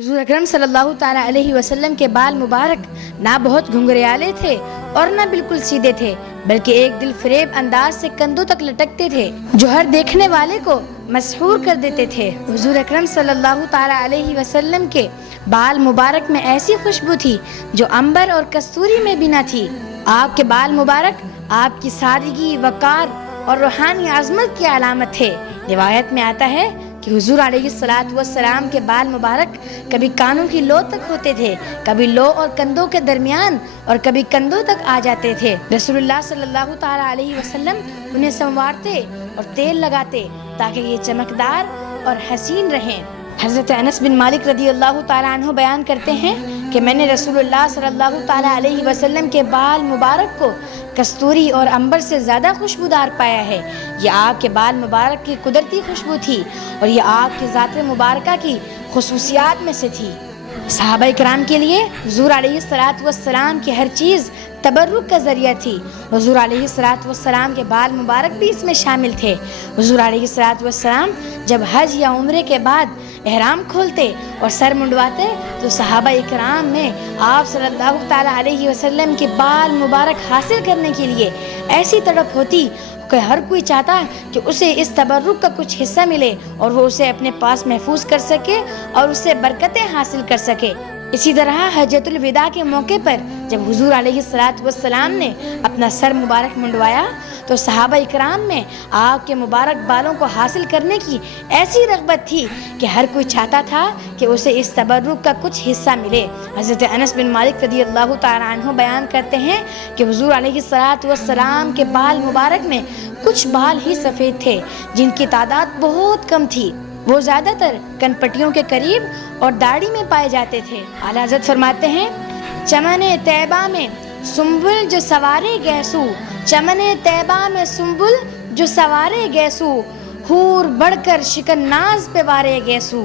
हुजूर अकरम सल्लल्लाहु ताला अलैहि वसल्लम के बाल मुबारक ना बहुत घुंघरियाले थे और ना बिल्कुल सीधे थे, बल्कि एक दिल फरेब अंदाज से कंधों तक लटकते थे जो हर देखने वाले को मसहूर कर देते थे। हुजूर अकरम सल्लल्लाहु ताला अलैहि वसल्लम के बाल मुबारक में ऐसी खुशबू थी जो अंबर और कस्तूरी में भी ना थी। आपके बाल मुबारक आपकी सादगी, वकार और रूहानी आज़मत की अलामत थे। रिवायत में आता है कि हुजूर अलैहिस्सलातु वस्सलाम के बाल मुबारक कभी कानों की लो तक होते थे, कभी लो और कंधों के दरमियान और कभी कंधों तक आ जाते थे। रसूलुल्लाह सल्लल्लाहु ताला अलैहि वसल्लम उन्हें संवारते और तेल लगाते ताकि ये चमकदार और हसीन रहें। हज़रत अनस बिन मालिक रदी अल्लाह ताला अन्हु बयान करते हैं कि मैंने रसूलुल्लाह सल्लल्लाहु ताला अलैहि वसल्लम के बाल मुबारक को कस्तूरी और अंबर से ज़्यादा खुशबूदार पाया है। यह आपके बाल मुबारक की कुदरती खुशबू थी और यह आपकी ज़ात मुबारका की खुसूसियात में से थी। सहाबा इकराम के लिए हुजूर अलैहिस्सलातु वस्सलाम की हर चीज़ तबर्रुक का ज़रिया थी। हुजूर अलैहिस्सलातु वस्सलाम के बाल मुबारक भी इसमें शामिल थे। हुजूर अलैहिस्सलातु वस्सलाम जब हज या उम्रे के बाद एहराम खोलते और सर मुंडवाते तो सहाबा इकराम में आप सल्लल्लाहु ताला अलैहि वसल्लम के बाल मुबारक हासिल करने के लिए ऐसी तड़प होती कि हर कोई चाहता कि उसे इस तबर्रुक का कुछ हिस्सा मिले और वो उसे अपने पास महफूज कर सके और उससे बरकतें हासिल कर सके। इसी तरह हज्जतुल विदा के मौके पर जब हुजूर अलैहिस्सलातु वस्सलाम ने अपना सर मुबारक मुंडवाया तो सहाबा इकराम में आपके मुबारक बालों को हासिल करने की ऐसी रग़बत थी कि हर कोई चाहता था कि उसे इस तबर्रुक का कुछ हिस्सा मिले। हज़रत अनस बिन मालिक रदी अल्लाह ताला अन्हु बयान करते हैं कि हुजूर अलैहिस्सलातु वस्सलाम के बाल मुबारक में कुछ बाल ही सफ़ेद थे जिनकी तादाद बहुत कम थी। वो ज़्यादातर कनपट्टियों के करीब और दाढ़ी में पाए जाते थे। आला हज़रत फरमाते हैं, चमने तैबा में सुंबुल जो सवारे गैसू, चमने तैबा में सुंबुल जो सवारे गैसू, हूर बढ़कर शिकन नाज पे वारे गैसू।